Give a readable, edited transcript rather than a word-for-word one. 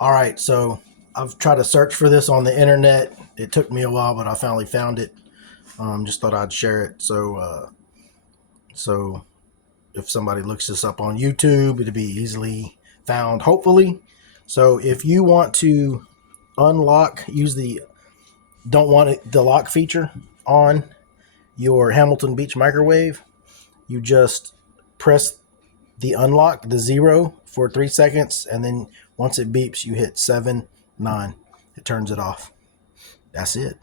All right, so I've tried to search for this on the internet. It took me a while, but I finally found it. Just thought I'd share it. So if somebody looks this up on YouTube, it'll be easily found, hopefully. So if you want to unlock, use the don't want it, the lock feature on your Hamilton Beach microwave, you just press the unlock, the 0 for 3 seconds, and then once it beeps, you hit 7, 9. It turns it off. That's it.